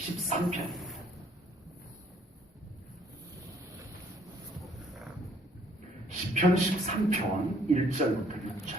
13편입니다. 시편 13편 1절부터 6절.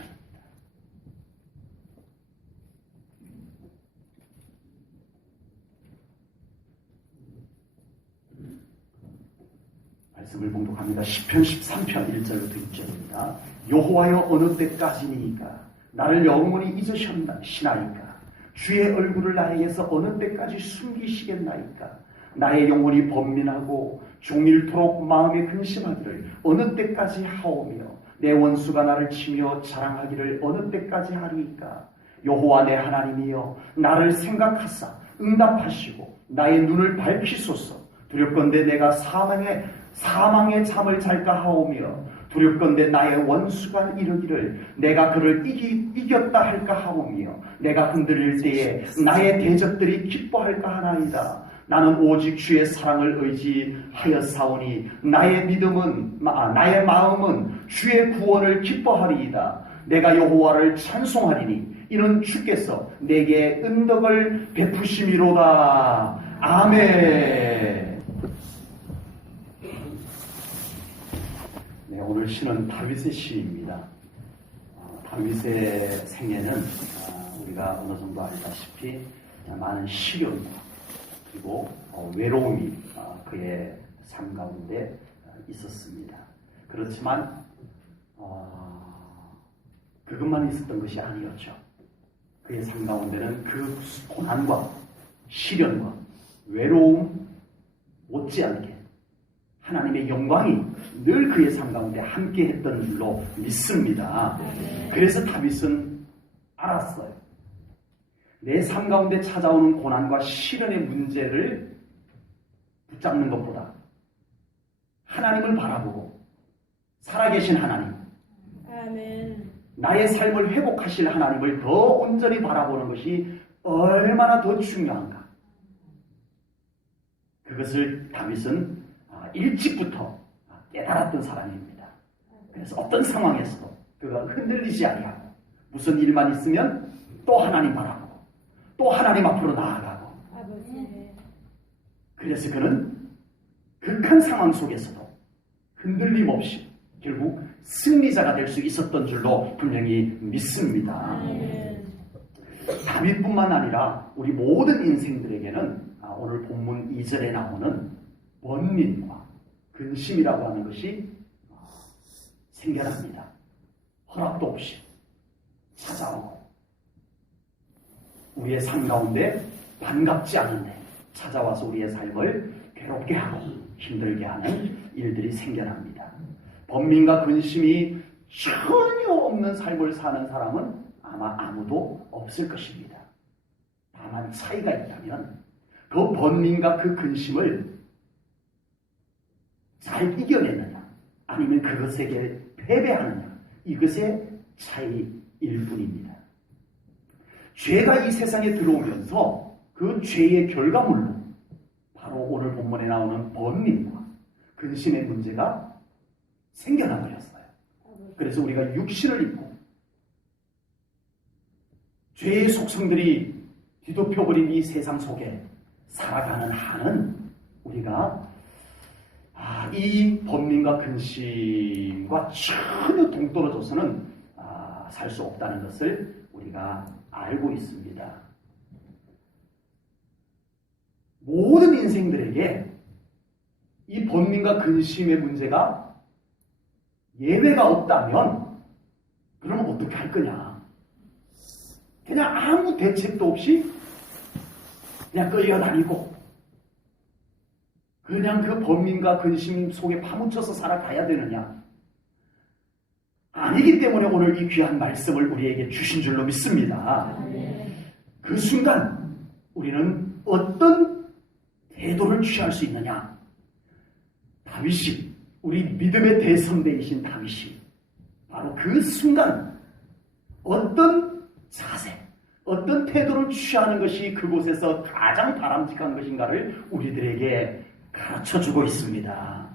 말씀을 봉독합니다. 시편 13편 1절부터 6절입니다. 여호와여 어느 때까지니까 나를 영원히 잊으셨나이까? 주의 얼굴을 나에게서 어느 때까지 숨기시겠나이까? 나의 영혼이 번민하고 종일토록 마음에 근심하기를 어느 때까지 하오며 내 원수가 나를 치며 자랑하기를 어느 때까지 하리이까? 여호와 내 하나님이여 나를 생각하사 응답하시고 나의 눈을 밝히소서. 두렵건대 내가 사망의 잠을 잘까 하오며 두렵건대 나의 원수가 이르기를 내가 그를 이겼다 할까 하오며 내가 흔들릴 때에 나의 대적들이 기뻐할까 하나이다. 나는 오직 주의 사랑을 의지하였사오니 나의 마음은 주의 구원을 기뻐하리이다. 내가 여호와를 찬송하리니 이는 주께서 내게 은덕을 베푸심이로다. 아멘. 네, 오늘 시는 다윗의 시입니다. 다윗의 생애는 우리가 어느 정도 알다시피 많은 시련과 그리고 외로움이 그의 삶 가운데 있었습니다. 그렇지만 그것만 있었던 것이 아니었죠. 그의 삶 가운데는 그 고난과 시련과 외로움 못지않게 하나님의 영광이 늘 그의 삶 가운데 함께 했던 줄로 믿습니다. 그래서 다윗은 알았어요. 내 삶 가운데 찾아오는 고난과 시련의 문제를 붙잡는 것보다 하나님을 바라보고 살아계신 하나님, 아멘. 나의 삶을 회복하실 하나님을 더 온전히 바라보는 것이 얼마나 더 중요한가. 그것을 다윗은 일찍부터 깨달았던 사람입니다. 그래서 어떤 상황에서도 그가 흔들리지 아니하고 무슨 일만 있으면 또 하나님 바라보고 또 하나님 앞으로 나아가고. 그래서 그는 극한 상황 속에서도 흔들림 없이 결국 승리자가 될 수 있었던 줄로 분명히 믿습니다. 다윗뿐만 아니라 우리 모든 인생들에게는 오늘 본문 2절에 나오는 번민과 근심이라고 하는 것이 생겨납니다. 허락도 없이 찾아오고 우리의 삶 가운데 반갑지 않은데 찾아와서 우리의 삶을 괴롭게 하고 힘들게 하는 일들이 생겨납니다. 번민과 근심이 전혀 없는 삶을 사는 사람은 아마 아무도 없을 것입니다. 다만 차이가 있다면 그 번민과 그 근심을 잘 이겨내느냐 아니면 그것에게 패배하느냐 이것의 차이일 뿐입니다. 죄가 이 세상에 들어오면서 그 죄의 결과물로 바로 오늘 본문에 나오는 번민과 근심의 문제가 생겨나 버렸어요. 그래서 우리가 육신을 입고 죄의 속성들이 뒤덮여버린 이 세상 속에 살아가는 한은 우리가 이 번민과 근심과 전혀 동떨어져서는 살 수 없다는 것을 우리가 알고 있습니다. 모든 인생들에게 이 번민과 근심의 문제가 예외가 없다면 그러면 어떻게 할 거냐? 그냥 아무 대책도 없이 그냥 끌려다니고 그냥 그 번민과 근심 속에 파묻혀서 살아가야 되느냐? 아니기 때문에 오늘 이 귀한 말씀을 우리에게 주신 줄로 믿습니다. 그 순간 우리는 어떤 태도를 취할 수 있느냐? 다윗이 우리 믿음의 대선배이신 다윗이 바로 그 순간 어떤 자세, 어떤 태도를 취하는 것이 그곳에서 가장 바람직한 것인가를 우리들에게 가르쳐주고 있습니다.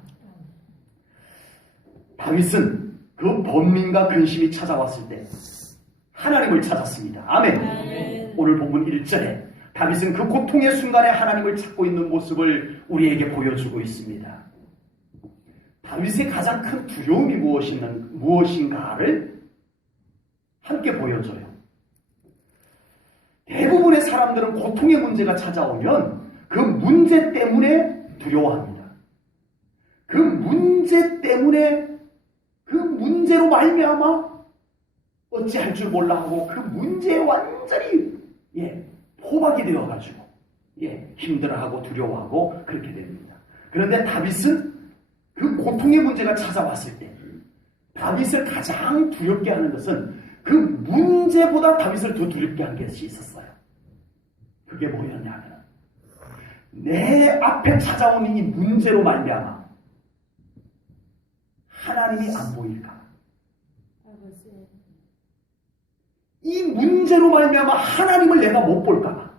다윗은 그 번민과 근심이 찾아왔을 때 하나님을 찾았습니다. 아멘. 오늘 본문 1절에 다윗은 그 고통의 순간에 하나님을 찾고 있는 모습을 우리에게 보여주고 있습니다. 다윗의 가장 큰 두려움이 무엇인가를 함께 보여줘요. 대부분의 사람들은 고통의 문제가 찾아오면 그 문제 때문에 두려워합니다. 그 문제 때문에 그 문제로 말미암아 어찌할 줄 몰라 하고 그 문제에 완전히 포박이 되어가지고 힘들어하고 두려워하고 그렇게 됩니다. 그런데 다윗은 그 고통의 문제가 찾아왔을 때 다윗을 가장 두렵게 하는 것은 그 문제보다 다윗을 더 두렵게 한 것이 있었어요. 그게 뭐였냐면 내 앞에 찾아오는 이 문제로 말미암아 하나님이 안 보일까? 이 문제로 말미암아 하나님을 내가 못 볼까?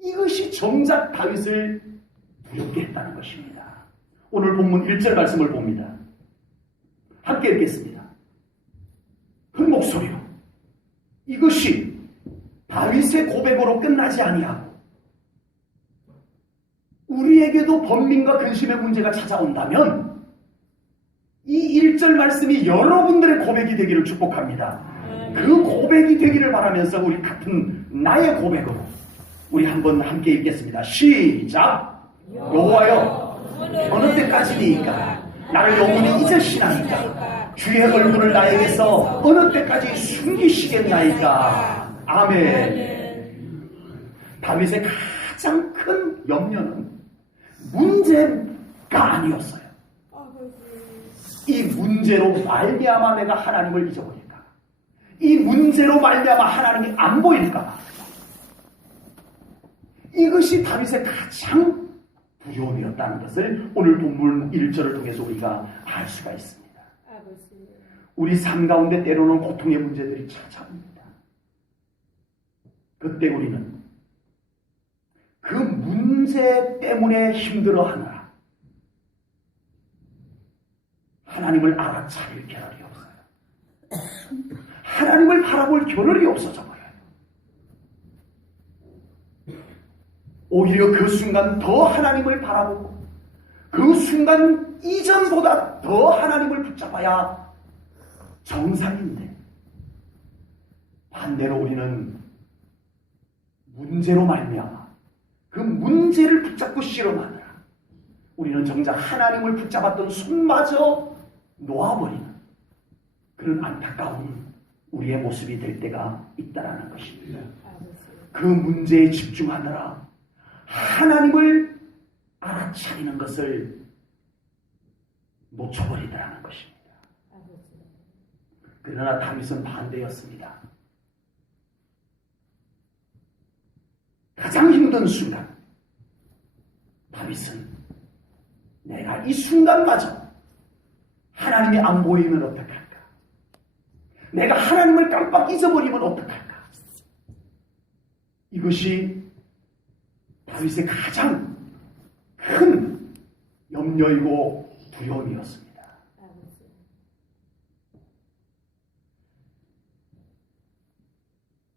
이것이 정작 다윗을 두렵게 했다는 것입니다. 오늘 본문 1절 말씀을 봅니다. 함께 읽겠습니다. 큰 목소리로 이것이 다윗의 고백으로 끝나지 아니하고 우리에게도 번민과 근심의 문제가 찾아온다면 이 1절 말씀이 여러분들의 고백이 되기를 축복합니다. 그 고백이 되기를 바라면서 우리 같은 나의 고백으로 우리 한번 함께 읽겠습니다. 시작! 여호와여 어느 때까지니까 나를 영원히 잊으시나이까 주의 얼굴을 나에게서 어느 때까지 숨기시겠나이까. 아멘. 다윗의 가장 큰 염려는 문제가 아니었어요. 이 문제로 말미암아 내가 하나님을 잊어버릴까? 이 문제로 말미암아 하나님이 안 보일까? 이것이 다윗의 가장 두려움이었다는 것을 오늘 본문 1절을 통해서 우리가 알 수가 있습니다. 우리 삶 가운데 때로는 고통의 문제들이 찾아옵니다. 그때 우리는 그 문제 때문에 힘들어하느라 하나님을 알아차릴 겨를이 없어요. 하나님을 바라볼 겨를이 없어져 버려요. 오히려 그 순간 더 하나님을 바라보고 그 순간 이전보다 더 하나님을 붙잡아야 정상인데 반대로 우리는 문제로 말미암아 그 문제를 붙잡고 실험하느라 우리는 정작 하나님을 붙잡았던 손마저 놓아버리는 그런 안타까운 우리의 모습이 될 때가 있다라는 것입니다. 그 문제에 집중하느라 하나님을 알아차리는 것을 놓쳐버리더라는 것입니다. 그러나 다윗은 반대였습니다. 가장 힘든 순간 다윗은 내가 이 순간마저 하나님이 안 보이면 어떡할까? 내가 하나님을 깜빡 잊어버리면 어떡할까? 이것이 다윗의 가장 큰 염려이고 두려움이었습니다.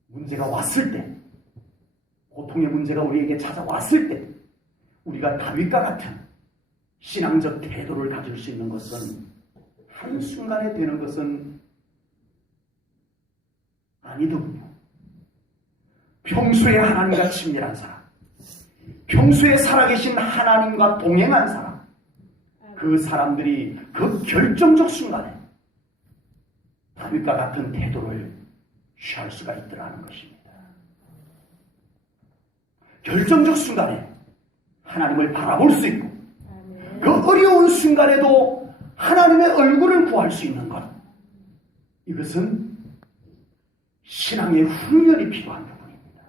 문제가 왔을 때, 고통의 문제가 우리에게 찾아왔을 때 우리가 다윗과 같은 신앙적 태도를 가질 수 있는 것은 한순간에 되는 것은 아니더군요. 평소에 하나님과 친밀한 사람, 평소에 살아계신 하나님과 동행한 사람, 그 사람들이 그 결정적 순간에 다윗과 같은 태도를 취할 수가 있더라는 것입니다. 결정적 순간에 하나님을 바라볼 수 있고 그 어려운 순간에도 하나님의 얼굴을 구할 수 있는 것, 이것은 신앙의 훈련이 필요한 부분입니다.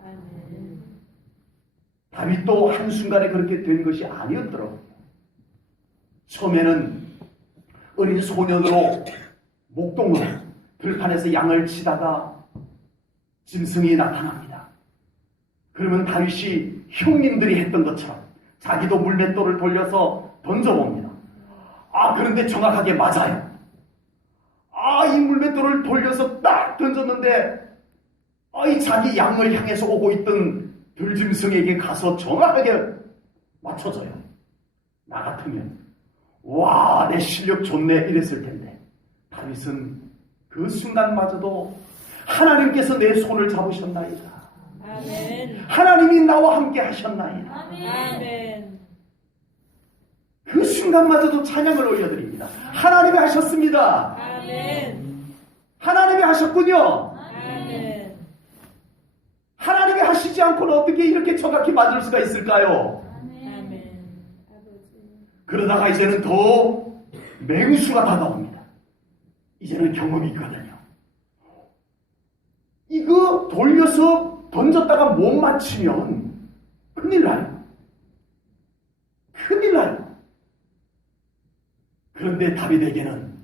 다윗도 한순간에 그렇게 된 것이 아니었더라고요. 처음에는 어린 소년으로 목동으로 들판에서 양을 치다가 짐승이 나타납니다. 그러면 다윗이 형님들이 했던 것처럼 자기도 물맷돌을 돌려서 던져봅니다. 그런데 정확하게 맞아요. 이 물맷돌을 돌려서 딱 던졌는데 이 자기 양을 향해서 오고 있던 들짐승에게 가서 정확하게 맞춰줘요. 나 같으면 와, 내 실력 좋네 이랬을 텐데 다윗은 그 순간마저도 하나님께서 내 손을 잡으셨나이다. 아멘. 하나님이 나와 함께 하셨나이다. 아멘. 그 순간마저도 찬양을 올려드립니다. 하나님이 하셨습니다. 아멘. 하나님이 하셨군요. 아멘. 하나님이 하시지 않고는 어떻게 이렇게 정확히 맞을 수가 있을까요? 아멘. 아버지. 그러다가 이제는 더 맹수가 다가옵니다. 이제는 경험이 있거든요. 이거 돌려서 던졌다가 못 맞히면 큰일 나요. 큰일 나요. 그런데 다윗에게는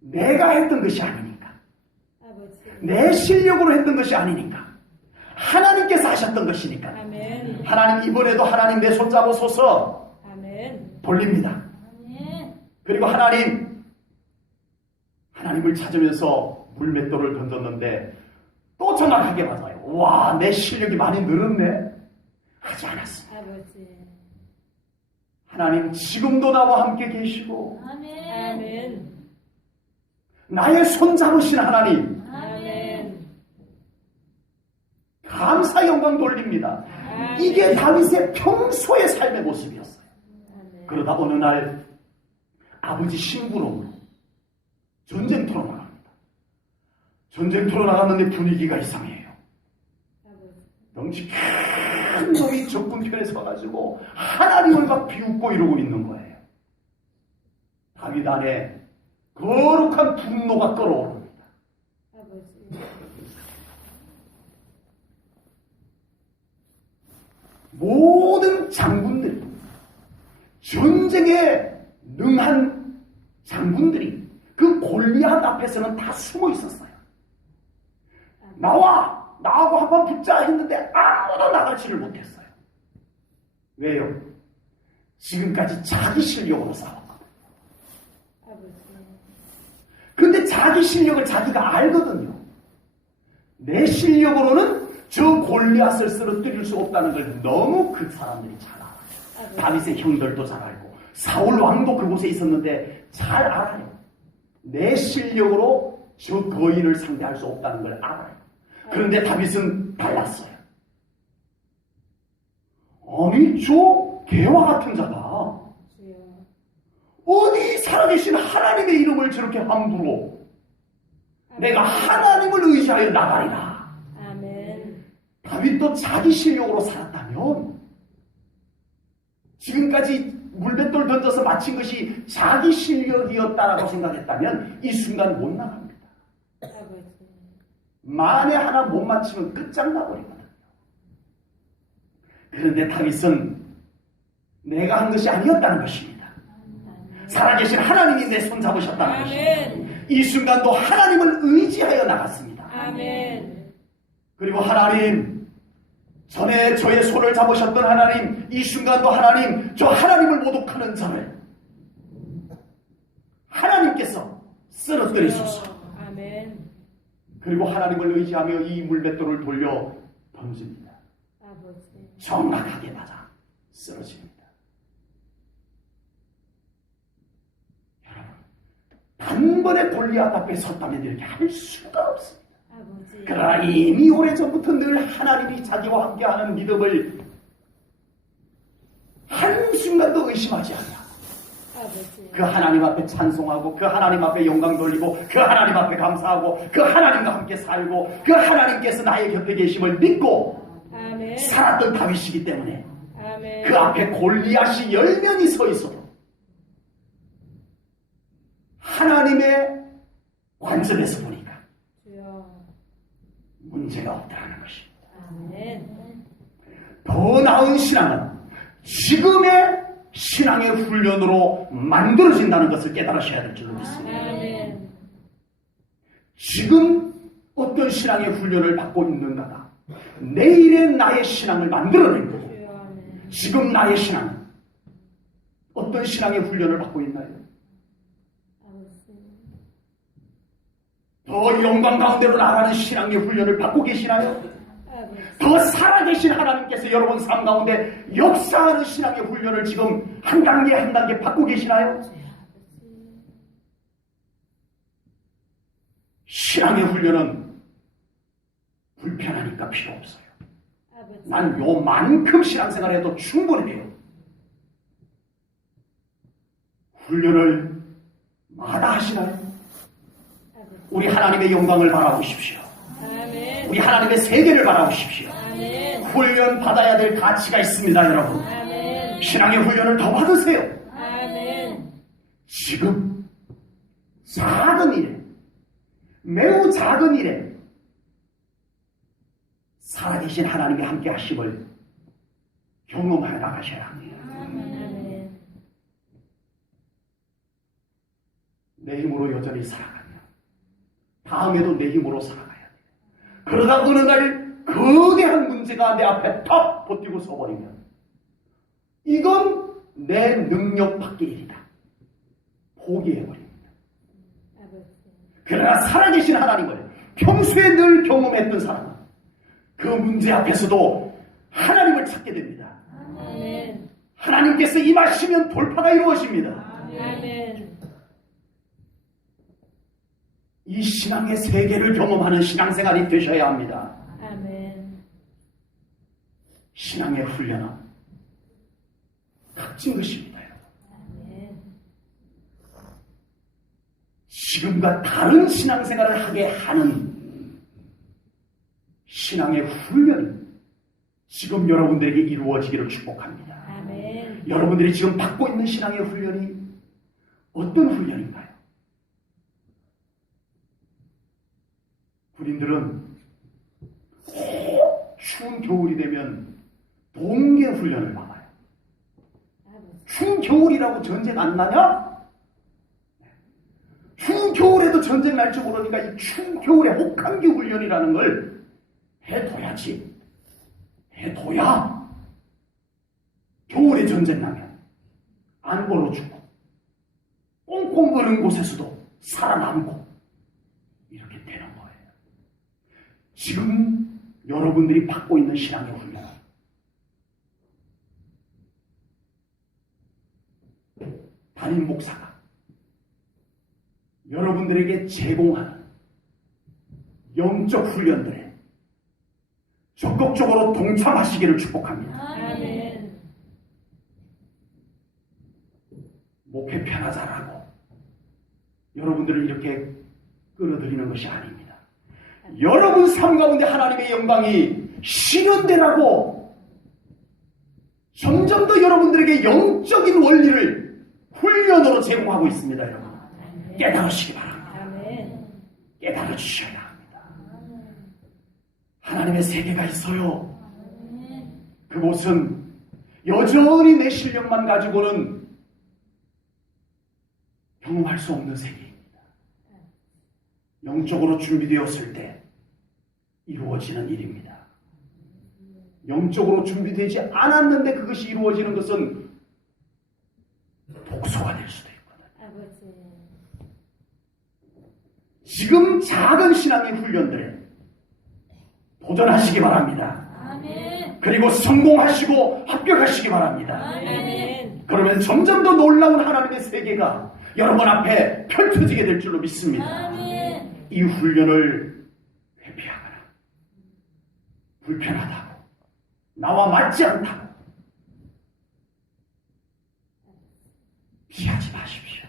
내가 했던 것이 아니니까, 아버지. 내 실력으로 했던 것이 아니니까, 하나님께서 하셨던 것이니까, 아멘. 하나님 이번에도 하나님 내 손 잡으소서 아멘. 돌립니다. 그리고 하나님을 찾으면서 물맷돌을 던졌는데 또 정확하게 맞아요. 와, 내 실력이 많이 늘었네. 하지 않았습니다. 아버지. 하나님 지금도 나와 함께 계시고 아멘. 나의 손 잡으신 하나님 아멘. 감사 영광 돌립니다. 아멘. 이게 다윗의 평소의 삶의 모습이었어요. 아멘. 그러다 어느 날 아버지 심부름으로 전쟁터로 나갑니다. 전쟁터로 나갔는데 분위기가 이상해요. 아버지. 덩치 큰 놈이 적군편에 서가지고 하나님을 막 비웃고 이러고 있는 거예요. 다윗 안에 거룩한 분노가 끓어오릅니다. 아버지. 모든 장군들, 전쟁에 능한 장군들이 그 골리앗 앞에서는 다 숨어 있었어요. 나하고 한번 붙자 했는데 아무도 나가지를 못했어요. 왜요? 지금까지 자기 실력으로 싸웠거든요. 아버지. 근데 자기 실력을 자기가 알거든요. 내 실력으로는 저 골리앗을 쓰러뜨릴 수 없다는 걸 너무 그 사람들이 잘 알아요. 아버지. 다윗의 형들도 잘 알고 사울 왕도 그곳에 있었는데 잘 알아요. 내 실력으로 저 거인을 상대할 수 없다는 걸 알아요. 그런데 다윗은 달랐어요. 아니 저 개와 같은 자가 주여. 어디 살아계신 하나님의 이름을 저렇게 함부로 내가 하나님을 의지하여 나가리라. 아멘. 다윗도 자기 실력으로 살았다면 지금까지 물맷돌 던져서 맞힌 것이 자기 실력이었다라고 생각했다면 이 순간 못 나갑니다. 아버지. 만에 하나 못 맞히면 끝장나버리거든요. 그런데 다윗은 내가 한 것이 아니었다는 것입니다. 살아계신 하나님이 내 손 잡으셨다는 것입니다. 아멘. 이 순간도 하나님을 의지하여 나갔습니다. 아멘. 그리고 하나님, 전에 저의 손을 잡으셨던 하나님, 이 순간도 하나님, 저 하나님을 모독하는 자를 하나님께서 쓰러뜨리소서. 아멘. 그리고 하나님을 의지하며 이 물맷돌을 돌려 던집니다. 아버지. 정확하게 맞아 쓰러집니다. 여러분, 단번에 골리앗 앞에 섰다면 이렇게 할 수가 없습니다. 아버지. 그러나 이미 오래전부터 늘 하나님이 자기와 함께하는 믿음을 한순간도 의심하지 않아. 아버지. 그 하나님 앞에 찬송하고 그 하나님 앞에 영광 돌리고 그 하나님 앞에 감사하고 그 하나님과 함께 살고 그 하나님께서 나의 곁에 계심을 믿고 아멘. 살았던 다윗이기 때문에 아멘. 그 앞에 골리앗이 10명이 서 있어도 하나님의 관점에서 보니까 주여. 문제가 없다는 것입니다. 아멘. 더 나은 신앙은 지금의 신앙의 훈련으로 만들어진다는 것을 깨달으셔야 될 줄로 믿습니다. 아멘. 지금 어떤 신앙의 훈련을 받고 있는가가 내일의 나의 신앙을 만들어낸 거예요. 주여. 아멘. 지금 나의 신앙은 어떤 신앙의 훈련을 받고 있나요? 아버지. 더 영광 가운데로 나가는 신앙의 훈련을 받고 계시나요? 아버지. 더 살아계신 하나님께서 여러분 삶 가운데 역사하는 신앙의 훈련을 지금 한 단계 한 단계 받고 계시나요? 신앙의 훈련은 불편하니까 필요 없어요. 아버지. 난 요만큼 신앙생활 해도 충분해요. 훈련을 마다하시나요? 아버지. 우리 하나님의 영광을 바라보십시오. 아멘. 우리 하나님의 세계를 바라보십시오. 아멘. 훈련 받아야 될 가치가 있습니다, 여러분. 아멘. 신앙의 훈련을 더 받으세요. 아멘. 지금 작은 일에, 매우 작은 일에 살아계신 하나님이 함께 하심을 경험하여 나가셔야 합니다. 아멘. 내 힘으로 여전히 살아가면 다음에도 내 힘으로 살아가야 돼요. 그러다 어느 날 거대한 문제가 내 앞에 턱 버티고 서버리면 이건 내 능력 밖의 일이다. 포기해버립니다. 아버지. 그러나 살아계신 하나님을 평소에 늘 경험했던 사람은 그 문제 앞에서도 하나님을 찾게 됩니다. 아멘. 하나님께서 임하시면 돌파가 이루어집니다. 아멘. 이 신앙의 세계를 경험하는 신앙생활이 되셔야 합니다. 아멘. 신앙의 훈련은 값진 것입니다. 아멘. 지금과 다른 신앙생활을 하게 하는 신앙의 훈련이 지금 여러분들에게 이루어지기를 축복합니다. 아멘. 여러분들이 지금 받고 있는 신앙의 훈련이 어떤 훈련인가요? 군인들은 꼭 추운 겨울이 되면 동계 훈련을 받아요. 아버지. 추운 겨울이라고 전쟁 안 나냐? 추운 겨울에도 전쟁 날 줄 모르니까 이 추운 겨울에 혹한기 훈련이라는 걸 해둬야지. 해둬야 겨울에 전쟁 나면 안 얼어 죽고 꽁꽁 얼은 곳에서도 살아남고 이렇게 되는 거예요. 지금 여러분들이 받고 있는 신앙의 훈련, 담임 목사가 여러분들에게 제공하는 영적 훈련들에 적극적으로 동참하시기를 축복합니다. 아멘. 목회 편하자라고 여러분들을 이렇게 끌어들이는 것이 아닙니다. 여러분 삶 가운데 하나님의 영광이 실현되라고 점점 더 여러분들에게 영적인 원리를 훈련으로 제공하고 있습니다. 여러분 깨달으시기 바랍니다. 아멘. 깨달아 주셔야 합니다. 하나님의 세계가 있어요. 그곳은 여전히 내 실력만 가지고는 경험할 수 없는 세계입니다. 영적으로 준비되었을 때 이루어지는 일입니다. 영적으로 준비되지 않았는데 그것이 이루어지는 것은 독소가 될 수도 있거든요. 아버지. 지금 작은 신앙의 훈련들에 도전하시기 바랍니다. 아멘. 그리고 성공하시고 합격하시기 바랍니다. 아멘. 그러면 점점 더 놀라운 하나님의 세계가 여러분 앞에 펼쳐지게 될 줄로 믿습니다. 아멘. 이 훈련을 회피하거나 불편하다고 나와 맞지 않다고 피하지 마십시오.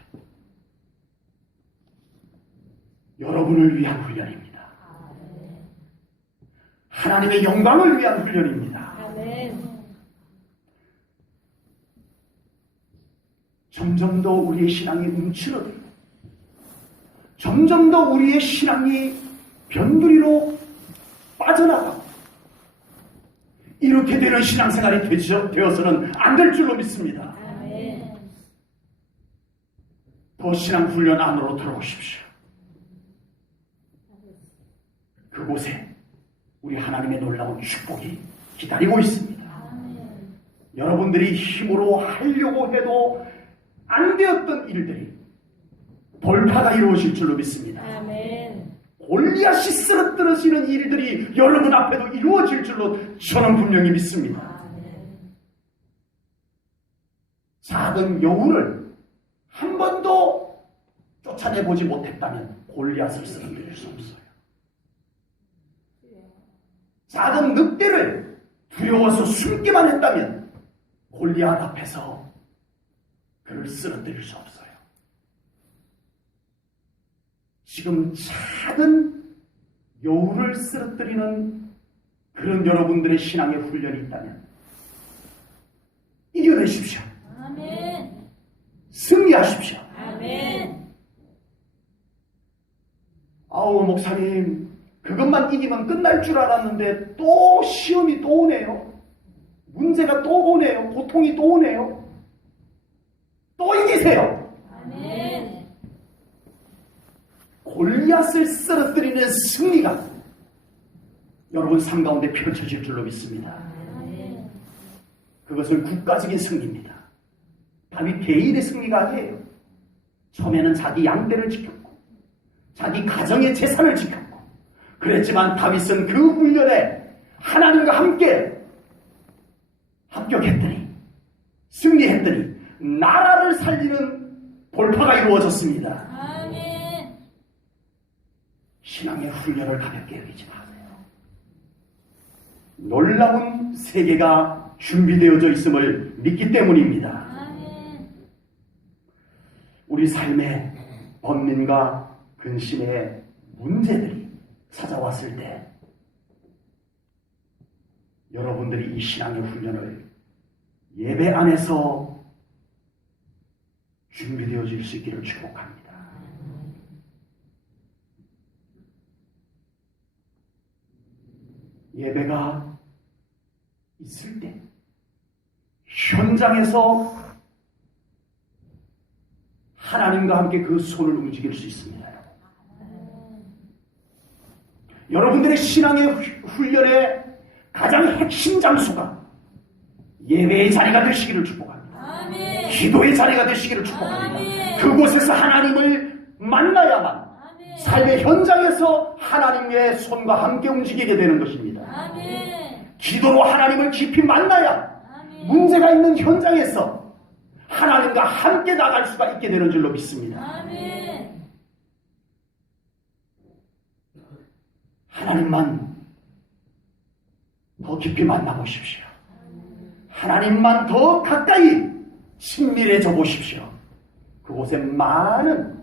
여러분을 위한 훈련입니다. 하나님의 영광을 위한 훈련입니다. 아멘. 점점 더 우리의 신앙이 움츠러들고 점점 더 우리의 신앙이 변두리로 빠져나가고 이렇게 되는 신앙생활이 되어서는 안 될 줄로 믿습니다. 아멘. 더 신앙 훈련 안으로 들어오십시오. 그곳에 우리 하나님의 놀라운 축복이 기다리고 있습니다. 아멘. 여러분들이 힘으로 하려고 해도 안 되었던 일들이 돌파가 이루어질 줄로 믿습니다. 아멘. 골리앗이 쓰러뜨리시는 일들이 여러분 앞에도 이루어질 줄로 저는 분명히 믿습니다. 작은 여우를 한 번도 쫓아내보지 못했다면 골리앗을 쓰러뜨릴 수 없어요. 작은 늑대를 두려워서 숨기만 했다면 골리앗 앞에서 그를 쓰러뜨릴 수 없어요. 지금 작은 여우를 쓰러뜨리는 그런 여러분들의 신앙의 훈련이 있다면 이겨내십시오. 아멘. 승리하십시오. 아멘. 아우 목사님, 그것만 이기면 끝날 줄 알았는데 또 시험이 또 오네요. 문제가 또 오네요. 고통이 또 오네요. 또 이기세요. 아멘. 골리앗을 쓰러뜨리는 승리가 여러분 삶 가운데 펼쳐질 줄로 믿습니다. 아멘. 그것은 국가적인 승리입니다. 다윗 개인의 승리가 아니에요. 처음에는 자기 양떼를 지켰고 자기 가정의 재산을 지켰고 그랬지만 다윗은 그 훈련에 하나님과 함께 합격했더니 승리했더니 나라를 살리는 돌파가 이루어졌습니다. 아멘. 신앙의 훈련을 가볍게 여기지 마세요. 놀라운 세계가 준비되어져 있음을 믿기 때문입니다. 아멘. 우리 삶의 번민과 근심의 문제들이 찾아왔을 때 여러분들이 이 신앙의 훈련을 예배 안에서 준비되어질 수 있기를 축복합니다. 예배가 있을 때 현장에서 하나님과 함께 그 손을 움직일 수 있습니다. 여러분들의 신앙의 훈련의 가장 핵심 장소가 예배의 자리가 되시기를 축복합니다. 아멘. 기도의 자리가 되시기를 축복합니다. 아멘. 그곳에서 하나님을 만나야만 아멘. 삶의 현장에서 하나님의 손과 함께 움직이게 되는 것입니다. 아멘. 기도로 하나님을 깊이 만나야 아멘. 문제가 있는 현장에서 하나님과 함께 나갈 수가 있게 되는 줄로 믿습니다. 아멘. 하나님만 더 깊이 만나보십시오. 하나님만 더 가까이 친밀해져 보십시오. 그곳에 많은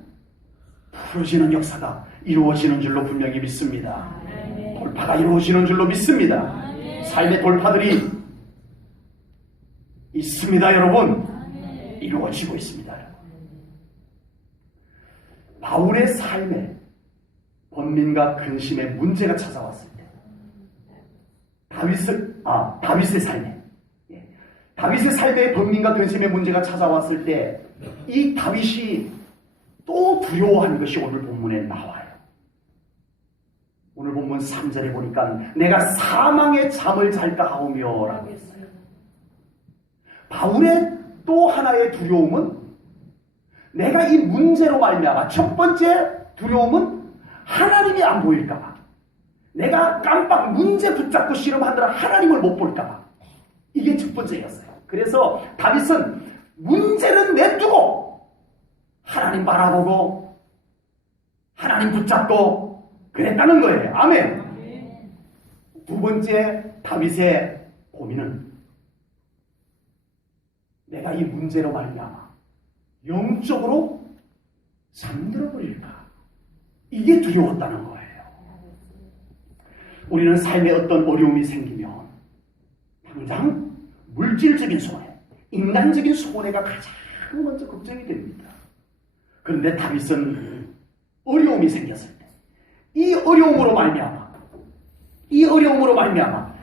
풀어지는 역사가 이루어지는 줄로 분명히 믿습니다. 아멘. 돌파가 이루어지는 줄로 믿습니다. 아멘. 삶의 돌파들이 있습니다, 여러분. 아멘. 이루어지고 있습니다. 바울의 삶에 번민과 근심의 문제가 찾아왔을 때 다윗의 삶에 다윗의 삶에 번민과 근심의 문제가 찾아왔을 때 이 다윗이 또 두려워한 것이 오늘 본문에 나와요. 오늘 본문 3절에 보니까 내가 사망의 잠을 잘까 하오며 라고 했어요. 바울의 또 하나의 두려움은 내가 이 문제로 말미암아 첫 번째 두려움은 하나님이 안 보일까봐, 내가 깜빡 문제 붙잡고 씨름하느라 하나님을 못 볼까봐, 이게 첫 번째였어요. 그래서 다윗은 문제는 내두고 하나님 바라보고 하나님 붙잡고 그랬다는 거예요. 아멘. 두 번째 다윗의 고민은 내가 이 문제로 말미암아 영적으로 잠들어 버릴까, 이게 두려웠다는 거예요. 우리는 삶에 어떤 어려움이 생기면 당장 물질적인 손해, 인간적인 손해가 가장 먼저 걱정이 됩니다. 그런데 다윗은 어려움이 생겼을 때 이 어려움으로 말미암아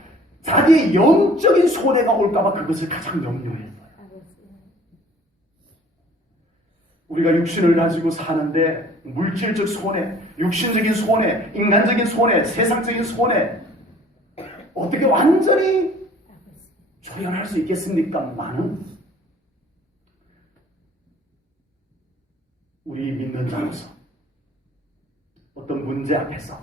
자기의 영적인 손해가 올까봐 그것을 가장 염려했어요. 우리가 육신을 가지고 사는데 물질적 손해, 육신적인 손해, 인간적인 손해, 세상적인 손해 어떻게 완전히 조련할 수 있겠습니까만은 우리 믿는 자로서 어떤 문제 앞에서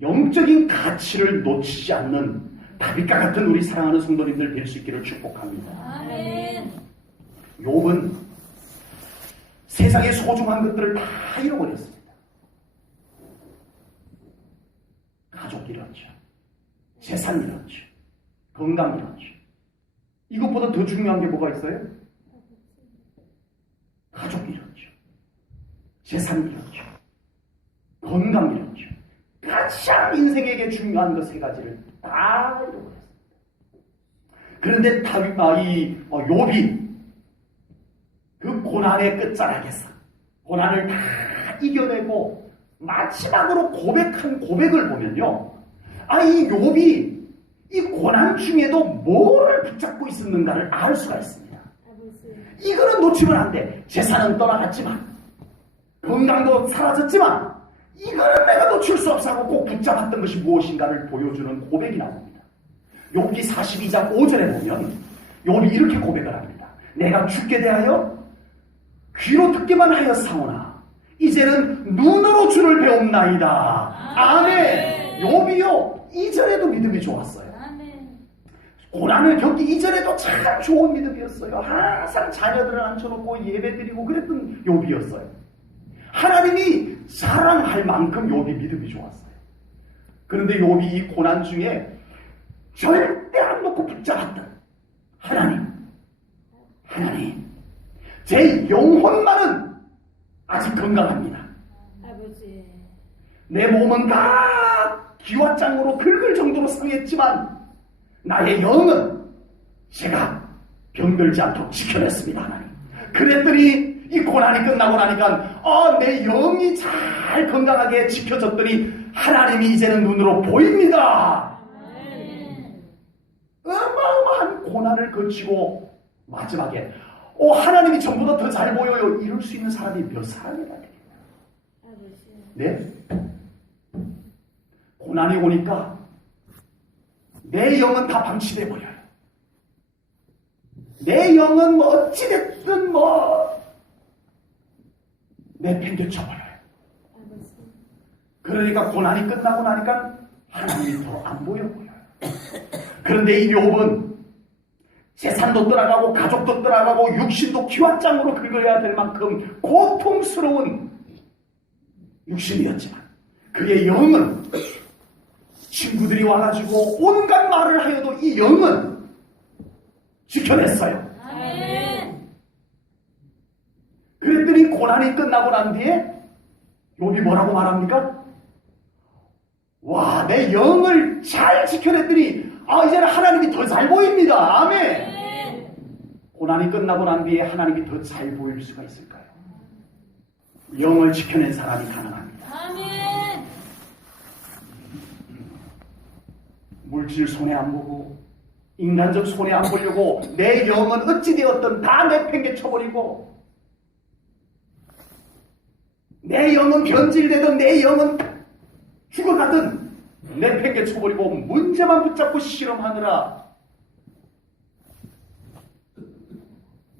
영적인 가치를 놓치지 않는 다윗과 같은 우리 사랑하는 성도님들 될 수 있기를 축복합니다. 아멘. 욥은 세상의 소중한 것들을 다 잃어버렸습니다. 가족 잃었죠. 재산 잃었죠. 건강 잃었죠. 이것보다 더 중요한 게 뭐가 있어요? 가족 잃었죠. 재산 잃었죠. 건강 잃었죠. 가장 인생에게 중요한 것 세 가지를 다 잃어버렸습니다. 그런데 욥이 그 고난의 끝자락에서 고난을 다 이겨내고 마지막으로 고백한 고백을 보면요. 이 욥이 이 고난 중에도 뭐를 붙잡고 있었는가를 알 수가 있습니다. 이거는 놓치면 안 돼. 재산은 떠나갔지만 건강도 사라졌지만 이거는 내가 놓칠 수 없어 하고 꼭 붙잡았던 것이 무엇인가를 보여주는 고백이 나옵니다. 욥기 42장 5절에 보면 욥이 이렇게 고백을 합니다. 내가 죽게 대하여 귀로 듣기만 하였사오나 이제는 눈으로 주를 배움나이다. 아멘. 욥이요 이전에도 믿음이 좋았어요. 고난을 겪기 이전에도 참 좋은 믿음이었어요. 항상 자녀들을 앉혀놓고 예배드리고 그랬던 욥이었어요. 하나님이 사랑할 만큼 욥이 믿음이 좋았어요. 그런데 욥이 이 고난 중에 절대 안 놓고 붙잡았던 하나님, 제 영혼만은 아직 건강합니다. 아버지. 내 몸은 다 기와장으로 긁을 정도로 상했지만 나의 영은 제가 병들지 않도록 지켜냈습니다. 하나님. 그랬더니 이 고난이 끝나고 나니까 내 영이 잘 건강하게 지켜졌더니 하나님이 이제는 눈으로 보입니다. 어마어마한 고난을 거치고 마지막에 하나님이 전보다 더 잘 보여요. 이럴 수 있는 사람이 몇 사람이나 됩니까? 네? 고난이 오니까 내 영은 다 방치돼 버려요. 내 영은 어찌됐든 내팽개쳐 버려요. 그러니까 고난이 끝나고 나니까 하나님이 더 안 보여 보여요. 그런데 이 욥은 재산도 떠나가고 가족도 떠나가고 육신도 기와장으로 긁어야 될 만큼 고통스러운 육신이었지만 그의 영은 친구들이 와가지고 온갖 말을 하여도 이 영은 지켜냈어요. 그랬더니 고난이 끝나고 난 뒤에 욥이 뭐라고 말합니까? 와, 내 영을 잘 지켜냈더니 이제는 하나님이 더 잘 보입니다. 아멘. 고난이 끝나고 난 뒤에 하나님이 더 잘 보일 수가 있을까요? 영을 지켜낸 사람이 가능합니다. 아멘. 물질 손해 안 보고 인간적 손해 안 보려고 내 영은 어찌되었든 다 내팽개쳐버리고 내 영은 변질되든 내 영은 죽어가든 내팽개쳐버리고 문제만 붙잡고 실험하느라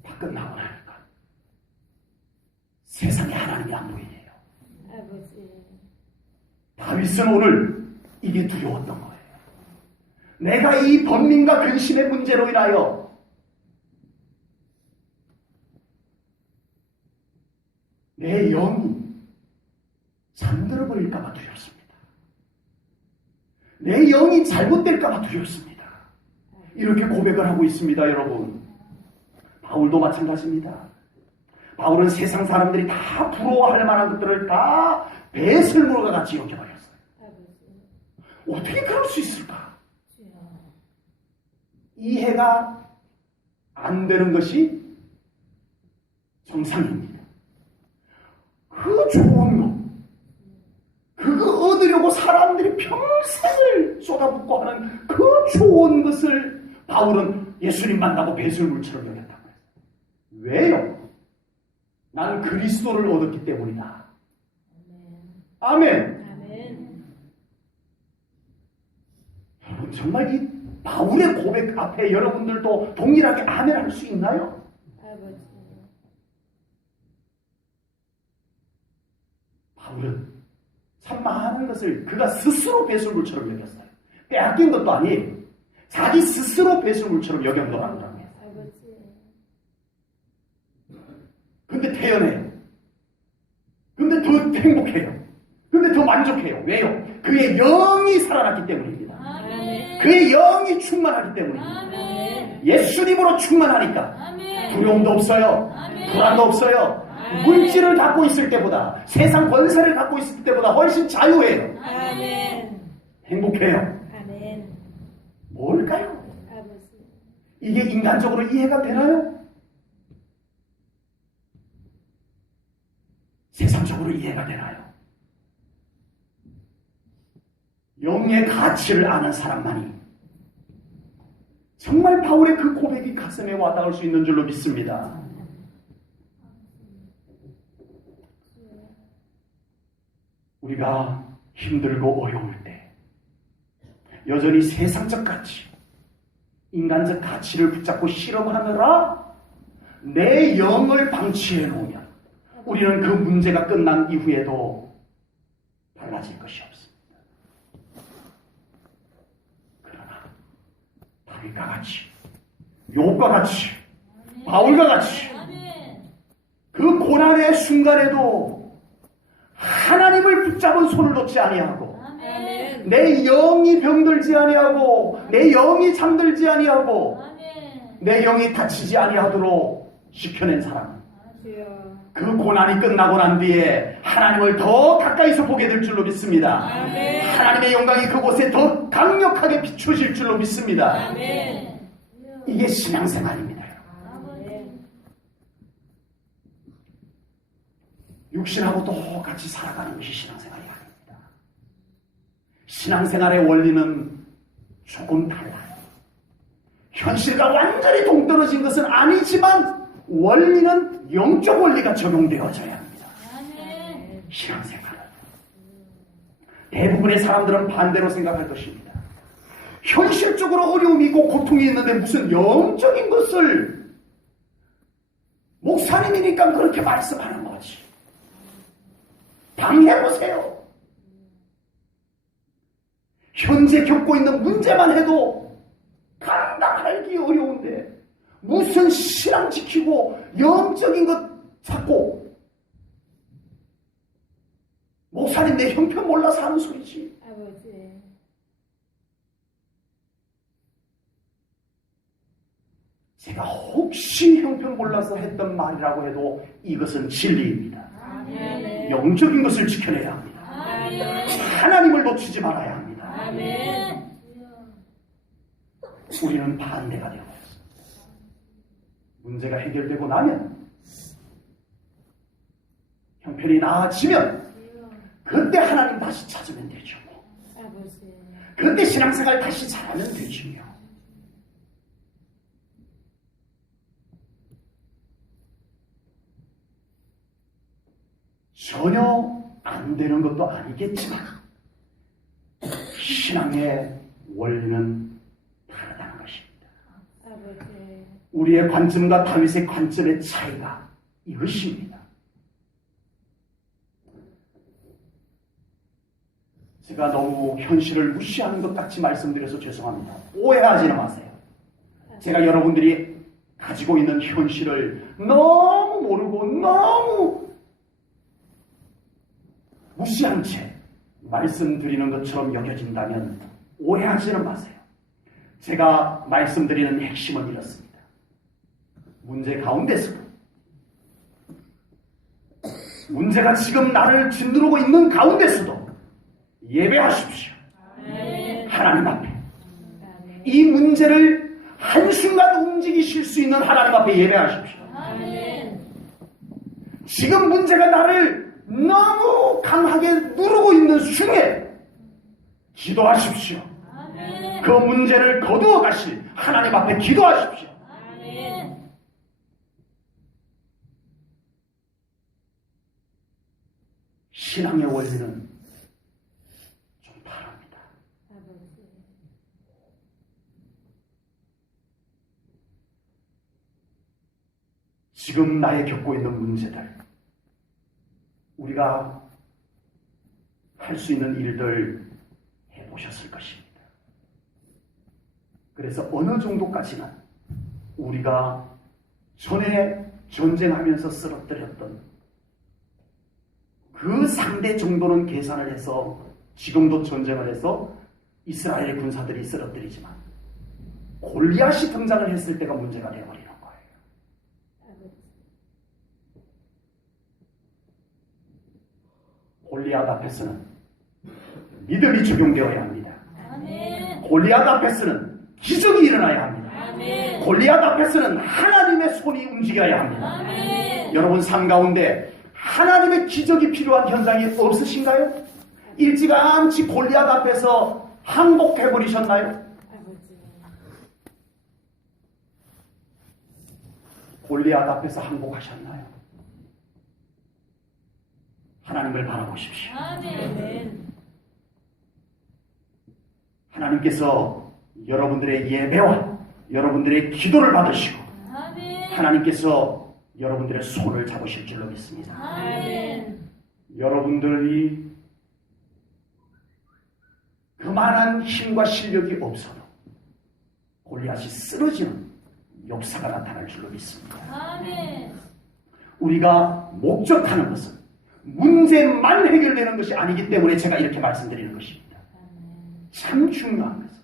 다 끝나고 나니까 세상에 하나님이 안 보이네요. 아버지. 다윗은 오늘 이게 두려웠던 거예요. 내가 이 번민과 근심의 문제로 인하여 내 영이 잠들어 버릴까봐 두렵습니다. 내 영이 잘못될까봐 두렵습니다. 이렇게 고백을 하고 있습니다, 여러분. 바울도 마찬가지입니다. 바울은 세상 사람들이 다 부러워할 만한 것들을 다 배설물과 같이 여겨버렸어요. 어떻게 그럴 수 있을까? 이해가 안 되는 것이 정상입니다. 그 좋은 것, 그거 얻으려고 사람들이 평생을 쏟아붓고 하는 그 좋은 것을 바울은 예수님 만나고 배설물처럼 여겼다고 했어요. 왜요? 난 그리스도를 얻었기 때문이다. 아멘. 여러분, 정말 이 바울의 고백 앞에 여러분들도 동일하게 아멘 할 수 있나요? 바울은 참 많은 것을 그가 스스로 배설물처럼 여겼어요. 빼앗긴 것도 아니에요. 자기 스스로 배설물처럼 여겨놓은 거예요. 아버지. 근데 태연해요. 근데 더 행복해요. 근데 더 만족해요. 왜요? 그의 영이 살아났기 때문입니다. 아멘. 그의 영이 충만하기 때문입니다. 아멘. 예수님으로 충만하니까 아멘. 두려움도 없어요. 아멘. 불안도 없어요. 아멘. 물질을 갖고 있을 때보다, 세상 권세를 갖고 있을 때보다 훨씬 자유해요. 아멘. 행복해요. 아멘. 뭘까요? 아버지. 이게 인간적으로 이해가 되나요? 세상적으로 이해가 되나요? 영의 가치를 아는 사람만이 정말 바울의 그 고백이 가슴에 와닿을 수 있는 줄로 믿습니다. 우리가 힘들고 어려울 때 여전히 세상적 가치, 인간적 가치를 붙잡고 실험하느라 내 영을 방치해 놓으면 우리는 그 문제가 끝난 이후에도 달라질 것이 없습니다. 그러나 다윗과 같이, 욥과 같이, 바울과 같이 아멘. 그 고난의 순간에도 하나님을 붙잡은 손을 놓지 아니하고 아멘. 내 영이 병들지 아니하고 내 영이 잠들지 아니하고 아멘. 내 영이 다치지 아니하도록 지켜낸 사람, 주여. 그 고난이 끝나고 난 뒤에 하나님을 더 가까이서 보게 될 줄로 믿습니다. 아멘. 하나님의 영광이 그곳에 더 강력하게 비춰질 줄로 믿습니다. 아멘. 이게 신앙생활입니다. 아멘. 육신하고 똑같이 살아가는 것이 신앙생활이 아닙니다. 신앙생활의 원리는 조금 달라요. 현실과 완전히 동떨어진 것은 아니지만 원리는 영적 원리가 적용되어져야 합니다. 아멘. 신앙생활은 대부분의 사람들은 반대로 생각할 것입니다. 현실적으로 어려움이 있고 고통이 있는데 무슨 영적인 것을 목사님이니까 그렇게 말씀하는 거지. 당해보세요. 현재 겪고 있는 문제만 해도 감당하기 어려운데 무슨 신앙 지키고 영적인 것 찾고 목사님 내 형편 몰라서 하는 소리지. 아버지. 제가 혹시 형편 몰라서 했던 말이라고 해도 이것은 진리입니다. 아멘. 영적인 것을 지켜내야 합니다. 아멘. 하나님을 놓치지 말아야 합니다. 아멘. 우리는 반대가 되어버렸습니다. 문제가 해결되고 나면 형편이 나아지면 그때 하나님 다시 찾으면 되죠. 아버지. 그때 신앙생활 다시 잘하면 되지요. 전혀 안 되는 것도 아니겠지만 신앙의 원리는 다르다는 것입니다. 아버지. 우리의 관점과 다윗의 관점의 차이가 이것입니다. 제가 너무 현실을 무시하는 것 같이 말씀드려서 죄송합니다. 오해하지는 마세요. 제가 여러분들이 가지고 있는 현실을 너무 모르고 너무 무시한 채 말씀드리는 것처럼 여겨진다면 오해하지는 마세요. 제가 말씀드리는 핵심은 이렇습니다. 문제 가운데서도 문제가 지금 나를 짓누르고 있는 가운데서도 예배하십시오. 아멘. 하나님 앞에 아멘. 이 문제를 한순간 움직이실 수 있는 하나님 앞에 예배하십시오. 아멘. 지금 문제가 나를 너무 강하게 누르고 있는 중에 기도하십시오. 아멘. 그 문제를 거두어 가실 하나님 앞에 기도하십시오. 아멘. 신앙의 원리는 좀 다릅니다. 아버지. 지금 나의 겪고 있는 문제들 우리가 할 수 있는 일들 해보셨을 것입니다. 그래서 어느 정도까지는 우리가 전에 전쟁하면서 쓰러뜨렸던 그 상대 정도는 계산을 해서 지금도 전쟁을 해서 이스라엘의 군사들이 쓰러뜨리지만 골리앗이 등장을 했을 때가 문제가 되어버리는 거예요. 골리앗 앞에서는 믿음이 적용되어야 합니다. 아멘. 골리앗 앞에서는 기적이 일어나야 합니다. 아멘. 골리앗 앞에서는 하나님의 손이 움직여야 합니다. 아멘. 여러분 삶 가운데 하나님의 기적이 필요한 현장이 없으신가요? 일찌감치 골리앗 앞에서 항복해버리셨나요? 아버지. 골리앗 앞에서 항복하셨나요? 하나님을 바라보십시오. 아멘. 하나님께서 여러분들의 예배와 여러분들의 기도를 받으시고 아멘. 하나님께서 여러분들의 손을 잡으실 줄로 믿습니다. 아멘. 여러분들이 그만한 힘과 실력이 없어도 골리앗이 쓰러지는 역사가 나타날 줄로 믿습니다. 아멘. 우리가 목적하는 것은 문제만 해결되는 것이 아니기 때문에 제가 이렇게 말씀드리는 것입니다. 참 중요한 것은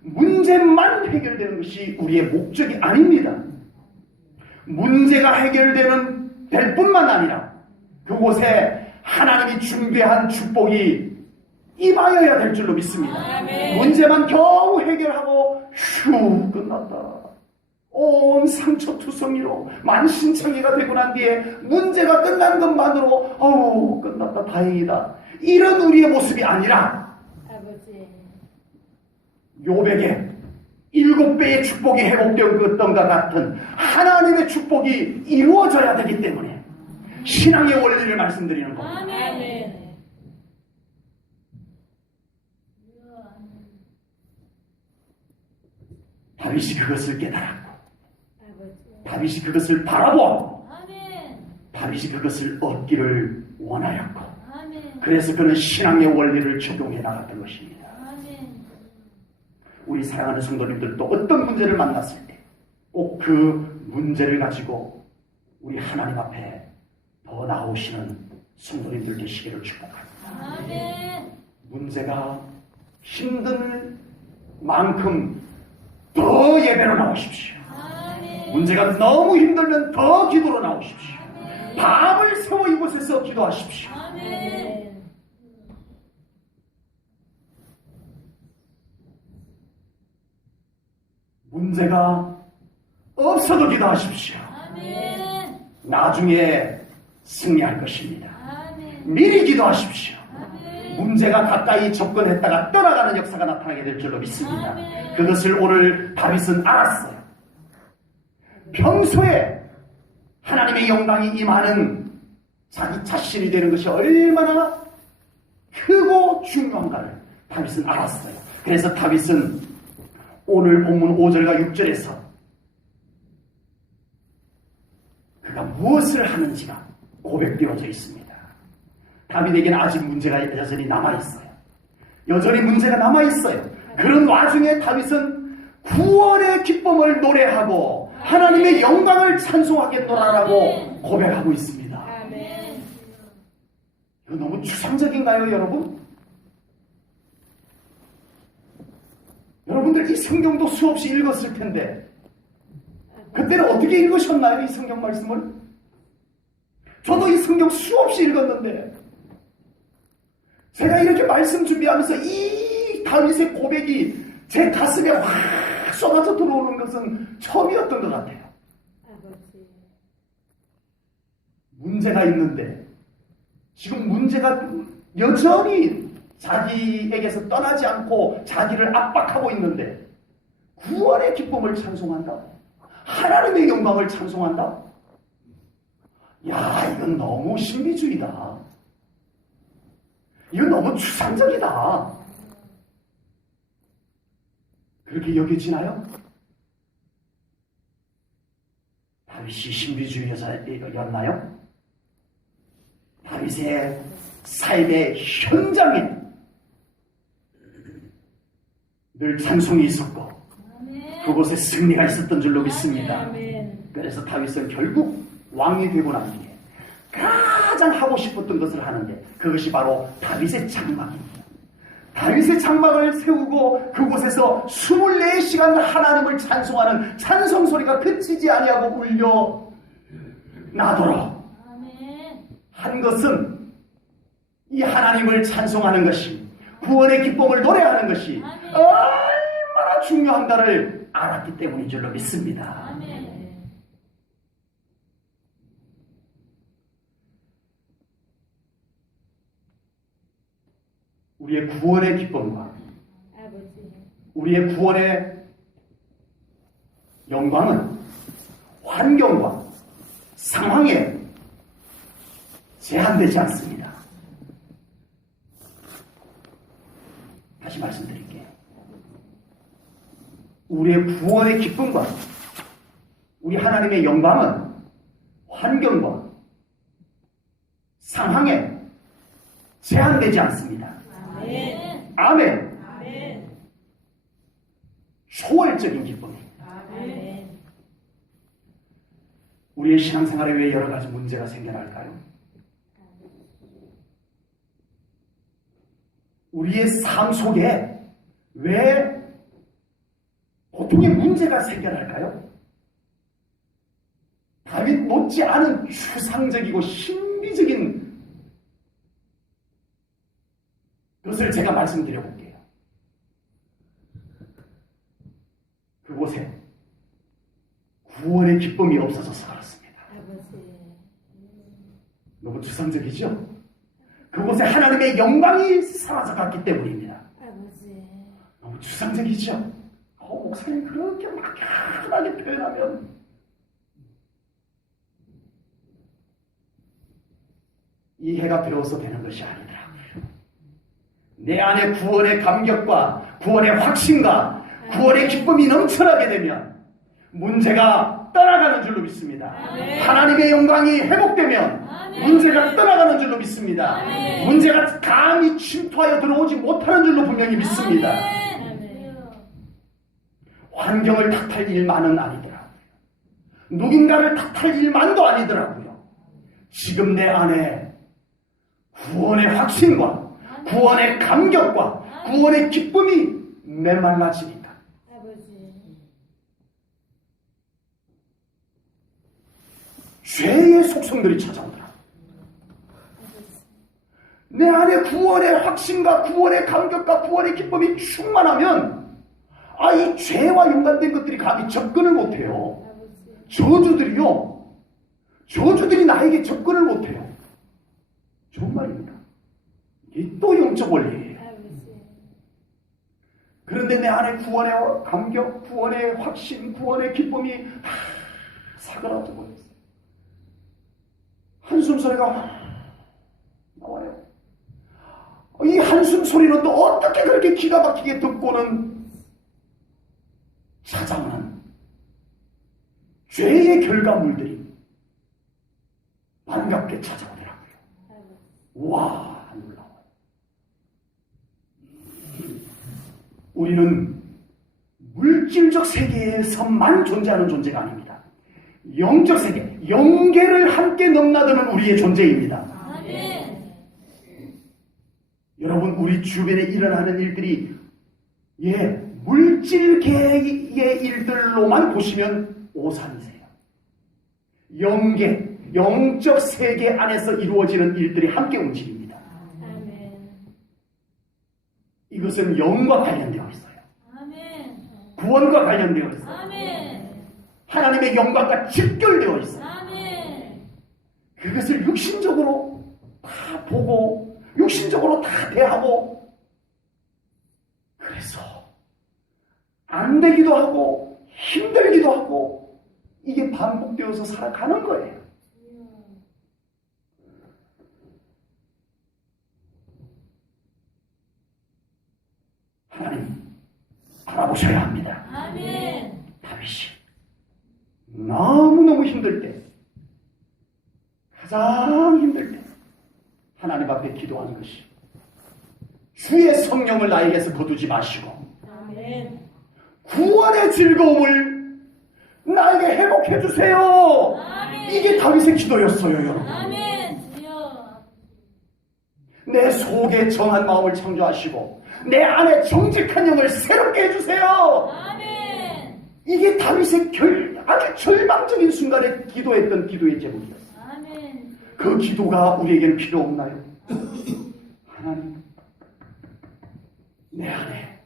문제만 해결되는 것이 우리의 목적이 아닙니다. 문제가 해결되는 될 뿐만 아니라 그곳에 하나님이 준비한 축복이 임하여야 될 줄로 믿습니다. 아멘. 문제만 겨우 해결하고 휴 끝났다. 온 상처투성이로 만신창이가 되고 난 뒤에 문제가 끝난 것만으로 어우 끝났다 다행이다. 이런 우리의 모습이 아니라 아버지. 욥에게 7배의 축복이 회복되었던 것과 같은 하나님의 축복이 이루어져야 되기 때문에 신앙의 원리를 말씀드리는 겁니다. 아멘. 다윗이 그것을 깨달았고 아버지. 다윗이 그것을 바라보았고 아멘. 다윗이 그것을 얻기를 원하였고 아멘. 그래서 그는 신앙의 원리를 적용해 나갔던 것입니다. 아멘. 우리 사랑하는 성도님들도 어떤 문제를 만났을 때 꼭 그 문제를 가지고 우리 하나님 앞에 더 나오시는 성도님들 되시기를 축복합니다. 아멘. 문제가 힘든 만큼 더 예배로 나오십시오. 아멘. 문제가 너무 힘들면 더 기도로 나오십시오. 아멘. 밤을 새워 이곳에서 기도하십시오. 아멘. 문제가 없어도 기도하십시오. 아멘. 나중에 승리할 것입니다. 아멘. 미리 기도하십시오. 아멘. 문제가 가까이 접근했다가 떠나가는 역사가 나타나게 될 줄로 믿습니다. 아멘. 그것을 오늘 다윗은 알았어요. 평소에 하나님의 영광이 임하는 자기 자신이 되는 것이 얼마나 크고 중요한가를 다윗은 알았어요. 그래서 다윗은 오늘 본문 5절과 6절에서 그가 무엇을 하는지가 고백되어져 있습니다. 다윗에게는 아직 문제가 여전히 남아있어요. 여전히 문제가 남아있어요. 그런 와중에 다윗은 구원의 기쁨을 노래하고 하나님의 영광을 찬송하겠노라라고 고백하고 있습니다. 아멘. 이거 너무 추상적인가요, 여러분? 여러분들 이 성경도 수없이 읽었을 텐데 그때는 어떻게 읽으셨나요? 이 성경 말씀을? 저도 이 성경 수없이 읽었는데 제가 이렇게 말씀 준비하면서 이 다윗의 고백이 제 가슴에 확 쏟아져 들어오는 것은 처음이었던 것 같아요. 아버지. 문제가 있는데 지금 문제가 여전히 자기에게서 떠나지 않고 자기를 압박하고 있는데 구원의 기쁨을 찬송한다. 하나님의 영광을 찬송한다. 야, 이건 너무 신비주의다. 이건 너무 추상적이다. 그렇게 여겨지나요? 다윗이 신비주의였나요? 다윗의 삶의 현장에 늘 찬송이 있었고 그곳에 승리가 있었던 줄로 믿습니다. 아멘. 그래서 다윗은 결국 왕이 되고 난 뒤에 가장 하고 싶었던 것을 하는데 그것이 바로 다윗의 장막입니다. 다윗의 장막을 세우고 그곳에서 24시간 하나님을 찬송하는 찬송 소리가 그치지 아니하고 울려 나도록 아멘. 한 것은 이 하나님을 찬송하는 것이 구원의 기쁨을 노래하는 것이 얼마나 중요한가를 알았기 때문인 줄로 믿습니다. 아멘. 우리의 구원의 기쁨과 아버지. 우리의 구원의 영광은 환경과 상황에 제한되지 않습니다. 다시 말씀드릴게요. 우리의 구원의 기쁨과 우리 하나님의 영광은 환경과 상황에 제한되지 않습니다. 아멘. 아멘. 아멘. 초월적인 기쁨입니다. 아멘. 우리의 신앙생활에 왜 여러 가지 문제가 생겨날까요? 우리의 삶 속에 왜 고통의 문제가 생겨날까요? 다윗 못지않은 추상적이고 신비적인 것을 제가 말씀드려 볼게요. 그곳에 구원의 기쁨이 없어져서 그렇습니다. 아버지. 너무 추상적이죠? 그곳에 하나님의 영광이 사라져갔기 때문입니다. 아버지. 너무 추상적이죠? 목사님 그렇게 막연하게 표현하면 이해가 되어서 되는 것이 아니더라고요. 내 안에 구원의 감격과 구원의 확신과 구원의 기쁨이 넘쳐나게 되면 문제가 떠나가는 줄로 믿습니다. 하나님의 영광이 회복되면 문제가 떠나가는 줄로 믿습니다. 문제가 감히 침투하여 들어오지 못하는 줄로 분명히 믿습니다. 환경을 탓할 일만은 아니더라고요. 누군가를 탓할 일만도 아니더라고요. 지금 내 안에 구원의 확신과 구원의 감격과 구원의 기쁨이 메말라지니까 아버지. 죄의 속성들이 찾아오더라. 내 안에 구원의 확신과 구원의 감격과 구원의 기쁨이 충만하면 이 죄와 연관된 것들이 감히 접근을 못해요. 저주들이 나에게 접근을 못해요. 정말입니다. 이게 또 영적 원리예요. 그런데 내 안에 구원의 감격, 구원의 확신, 구원의 기쁨이 사그라져 버렸어요. 한숨 소리가 나와요. 이 한숨 소리는 또 어떻게 그렇게 기가 막히게 듣고는 찾아오는 죄의 결과물들이 반갑게 찾아오더라고요. 와, 놀라워요. 우리는 물질적 세계에서만 존재하는 존재가 아닙니다. 영적 세계, 영계를 함께 넘나드는 우리의 존재입니다. 아멘. 여러분, 우리 주변에 일어나는 일들이 물질계의 일들로만 보시면 오산이세요. 영계, 영적 세계 안에서 이루어지는 일들이 함께 움직입니다. 아멘. 이것은 영과 관련되어 있어요. 아멘. 구원과 관련되어 있어요. 아멘. 하나님의 영광과 직결되어 있어요. 아멘. 그것을 육신적으로 다 보고 육신적으로 다 대하고 그래서 안 되기도 하고 힘들기도 하고 이게 반복되어서 살아가는 거예요. 하나님 알아보셔야 합니다. 아멘. 다윗이 너무너무 힘들 때, 가장 힘들 때 하나님 앞에 기도하는 것이 주의 성령을 나에게서 거두지 마시고 아멘. 구원의 즐거움을 나에게 회복해 주세요. 아멘. 이게 다윗의 기도였어요, 여러분. 아멘. 주여. 내 속에 정한 마음을 창조하시고 내 안에 정직한 영을 새롭게 해주세요. 아멘. 이게 다윗의 아주 절망적인 순간에 기도했던 기도의 제목이었어요. 아멘. 그 기도가 우리에게는 필요 없나요? 하나님, 내 안에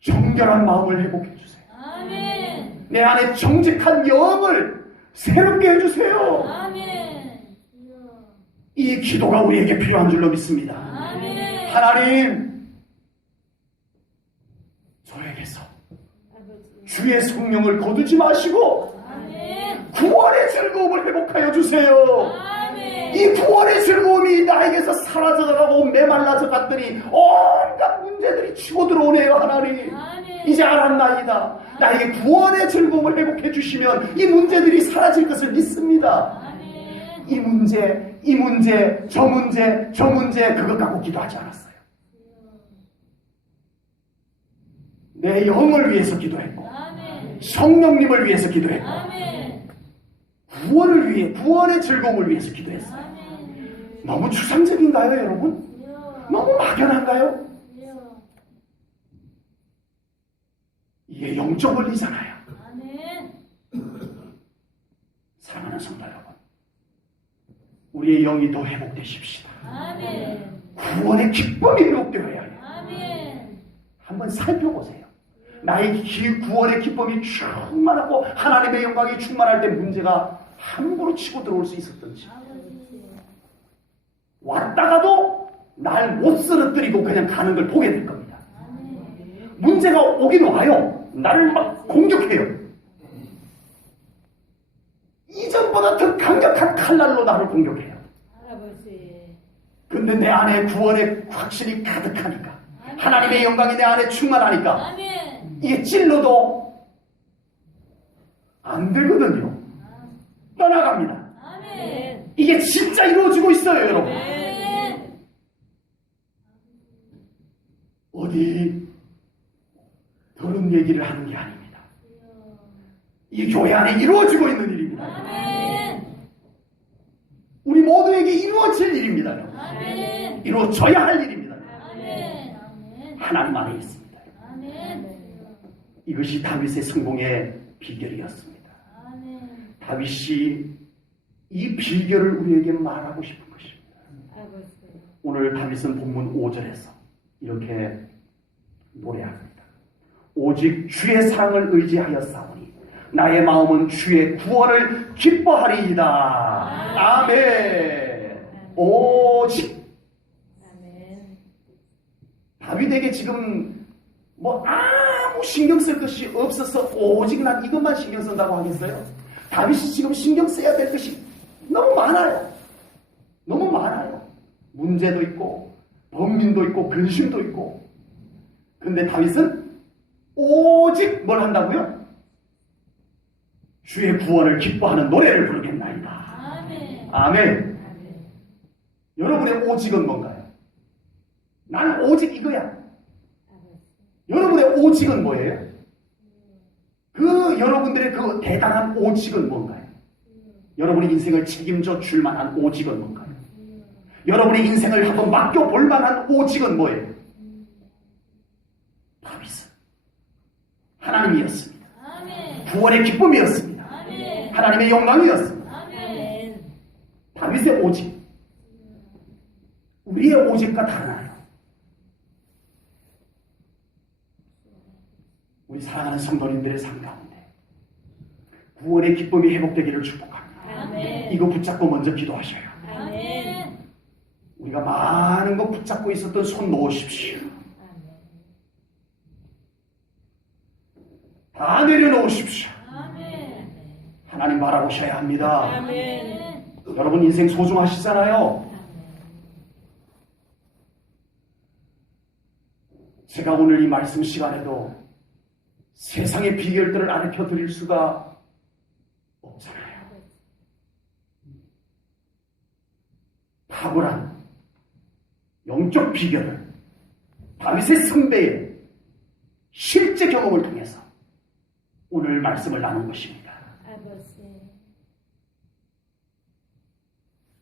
정결한 마음을 회복해 주세요. 아멘. 내 안에 정직한 영을 새롭게 해주세요. 아멘. 주여. 이 기도가 우리에게 필요한 줄로 믿습니다. 아멘. 하나님, 저에게서 아버지. 주의 성령을 거두지 마시고 아멘. 구원의 즐거움을 회복하여 주세요. 아멘. 이 구원의 즐거움이 나에게서 사라져가고 메말라져 갔더니 온갖 문제들이 치고 들어오네요. 하나님, 아멘. 이제 알았나이다. 나에게 구원의 즐거움을 회복해 주시면 이 문제들이 사라질 것을 믿습니다. 아멘. 이 문제, 저 문제 그것 갖고 기도하지 않았어요. 내 영을 위해서 기도했고 아멘. 성령님을 위해서 기도했고 아멘. 구원을 위해, 구원의 즐거움을 위해서 기도했어요. 아멘. 너무 추상적인가요, 여러분? 주여. 너무 막연한가요? 주여. 이게 영적 원리잖아요. 아멘. 사랑하는 성도 여러분, 우리의 영이 더 회복되십시다. 아멘. 구원의 기쁨이 회복되어야 해요. 아멘. 한번 살펴보세요. 나의 구원의 기쁨이 충만하고 하나님의 영광이 충만할 때 문제가 함부로 치고 들어올 수 있었던지, 아버지. 왔다가도 날 못 쓰러뜨리고 그냥 가는 걸 보게 될 겁니다. 아멘. 문제가 오긴 와요. 나를 막 공격해요. 이전보다 더 강력한 칼날로 나를 공격해요. 할아버지. 근데 내 안에 구원의 확신이 가득하니까, 하나님의 영광이 내 안에 충만하니까 아멘. 이게 찔러도 안 되거든요. 떠나갑니다. 아멘. 이게 진짜 이루어지고 있어요, 여러분. 아멘. 어디 그런 얘기를 하는 게 아닙니다. 이 교회 안에 이루어지고 있는 일입니다. 아멘. 우리 모두에게 이루어질 일입니다. 여러분. 아멘. 이루어져야 할 일입니다. 아멘. 아멘. 하나님 안에 있습니다. 아멘. 이것이 다윗의 성공의 비결이었습니다. 아멘. 다윗이 이 비결을 우리에게 말하고 싶은 것입니다. 아버지. 오늘 다윗은 본문 5절에서 이렇게 노래합니다. 오직 주의 사랑을 의지하여 싸우니 나의 마음은 주의 구원을 기뻐하리이다. 아멘. 오직. 아멘. 다윗에게 지금 뭐 아무 신경 쓸 것이 없어서 오직 난 이것만 신경 쓴다고 하겠어요? 다윗이 지금 신경 써야 될 것이 너무 많아요. 너무 많아요. 문제도 있고 범민도 있고 근심도 있고. 근데 다윗은 오직 뭘 한다고요? 주의 구원을 기뻐하는 노래를 부르겠나이다. 아멘. 아멘. 아멘. 여러분의 오직은 뭔가요? 나는 오직 이거야. 아버지. 여러분의 오직은 뭐예요? 그 여러분들의 그 대단한 오직은 뭔가요? 여러분의 인생을 책임져 줄 만한 오직은 뭔가요? 여러분의 인생을 한번 맡겨볼 만한 오직은 뭐예요? 다윗은 하나님이었습니다. 아멘. 구원의 기쁨이었습니다. 아멘. 하나님의 영광이었습니다. 아멘. 다윗의 오직, 우리의 오직과 다르나요? 우리 사랑하는 성도님들의 삶 가운데 구원의 기쁨이 회복되기를 축복합니다. 아멘. 이거 붙잡고 먼저 기도하셔요. 아멘. 우리가 많은 거 붙잡고 있었던 손 놓으십시오. 다 내려놓으십시오. 아멘. 하나님 바라보셔야 합니다. 아멘. 여러분 인생 소중하시잖아요. 제가 오늘 이 말씀 시간에도 세상의 비결들을 가르쳐 드릴 수가 없잖아요. 탁월한 영적 비결을 다윗의 선배의 실제 경험을 통해서 오늘 말씀을 나눈 것입니다. 아버지.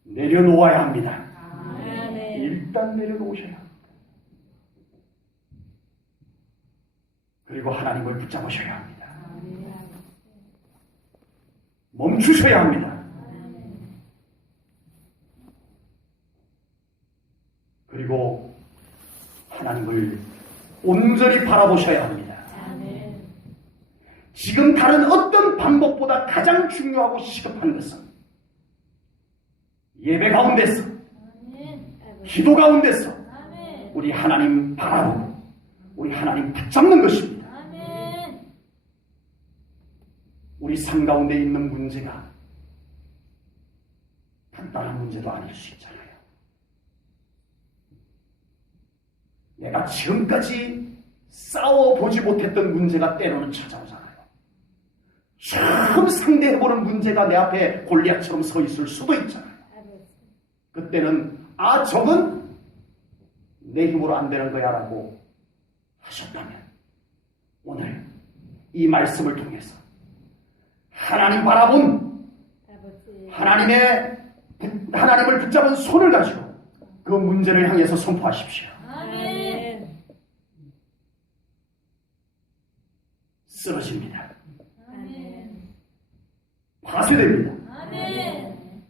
내려놓아야 합니다. 아멘. 일단 내려놓으셔야 합니다. 그리고 하나님을 붙잡으셔야 합니다. 멈추셔야 합니다. 그리고 하나님을 온전히 바라보셔야 합니다. 아멘. 지금 다른 어떤 방법보다 가장 중요하고 시급한 것은 예배 가운데서, 아멘. 아버지. 기도 가운데서 아멘. 우리 하나님 바라보고 우리 하나님 붙잡는 것입니다. 아멘. 우리 삶 가운데 있는 문제가 간단한 문제도 아닐 수 있잖아요. 내가 지금까지 싸워보지 못했던 문제가 때로는 찾아오잖아요. 처음 상대해보는 문제가 내 앞에 골리앗처럼 서 있을 수도 있잖아요. 아버지. 그때는 저건 내 힘으로 안 되는 거야 라고 하셨다면 오늘 이 말씀을 통해서 하나님 바라본 아버지. 하나님을 붙잡은 손을 가지고 그 문제를 향해서 선포하십시오. 아멘. 쓰러집니다. 아멘. 파쇄됩니다. 아멘.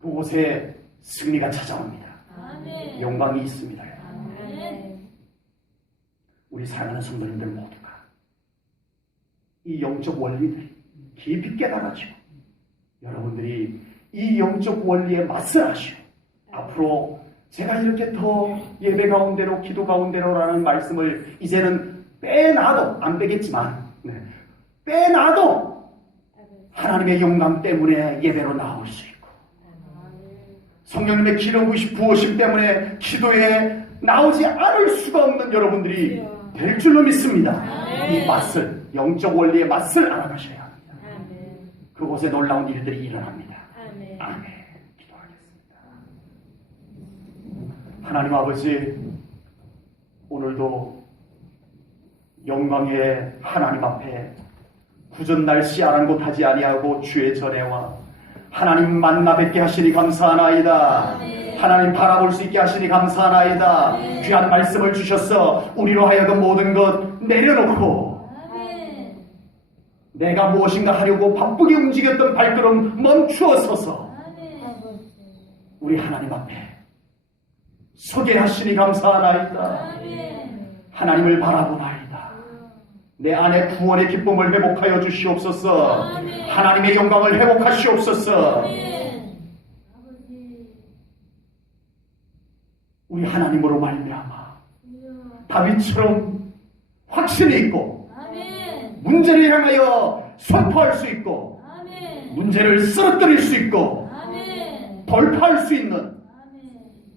그곳에 승리가 찾아옵니다. 아멘. 영광이 있습니다. 아멘. 우리 사랑하는 성도님들 모두가 이 영적 원리들이 깊이 깨달아지고 여러분들이 이 영적 원리에 맞서 하시고 앞으로 제가 이렇게 더 예배 가운데로 기도 가운데로라는 말씀을 이제는 빼놔도 안 되겠지만 빼놔도 하나님의 영광 때문에 예배로 나올 수 있고 성령님의 기름 부으심 때문에 기도에 나오지 않을 수가 없는 여러분들이 될 줄로 믿습니다. 이 맛을, 영적 원리의 맛을 알아가셔야 합니다. 아멘. 그곳에 놀라운 일들이 일어납니다. 아멘. 아멘. 기도하겠습니다. 하나님 아버지, 오늘도 영광의 하나님 앞에 구전 날씨 아랑곳하지 아니하고 주의 전에와 하나님 만나 뵙게 하시니 감사하나이다. 하나님 바라볼 수 있게 하시니 감사하나이다. 귀한 말씀을 주셔서 우리로 하여금 모든 것 내려놓고 아멘. 내가 무엇인가 하려고 바쁘게 움직였던 발걸음 멈추어 서서 아멘. 우리 하나님 앞에 서게 하시니 감사하나이다. 아멘. 하나님을 바라보나이다. 내 안에 구원의 기쁨을 회복하여 주시옵소서. 아멘. 하나님의 영광을 회복하시옵소서. 아멘. 아버지. 우리 하나님으로 말미암아 다윗처럼 확신이 있고 아멘. 문제를 향하여 선포할 수 있고 아멘. 문제를 쓰러뜨릴 수 있고 아멘. 돌파할 수 있는 아멘.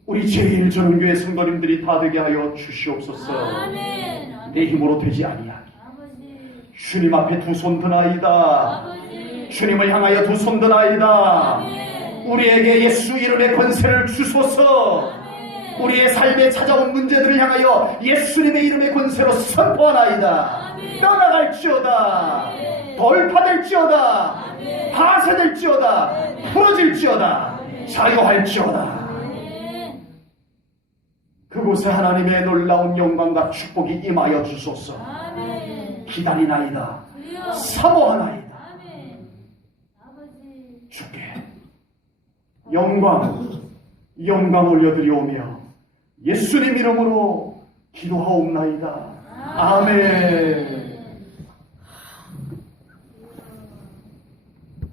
우리 제1전원교회 성도님들이 다 되게 하여 주시옵소서. 아멘. 내 힘으로 되지 아니하기 아버지. 주님 앞에 두 손 드나이다. 아버지. 주님을 향하여 두 손 드나이다. 아멘. 우리에게 예수 이름의 권세를 주소서. 아멘. 우리의 삶에 찾아온 문제들을 향하여 예수님의 이름의 권세로 선포하나이다. 아멘. 떠나갈지어다. 아멘. 돌파될지어다. 아멘. 파쇄될지어다. 아멘. 풀어질지어다. 아멘. 자유할지어다. 아멘. 그곳에 하나님의 놀라운 영광과 축복이 임하여 주소서. 아멘. 기다리나이다. 주여. 사모하나이다. 아멘. 아버지. 주께 영광 올려드리오며 예수님 이름으로 기도하옵나이다. 아멘.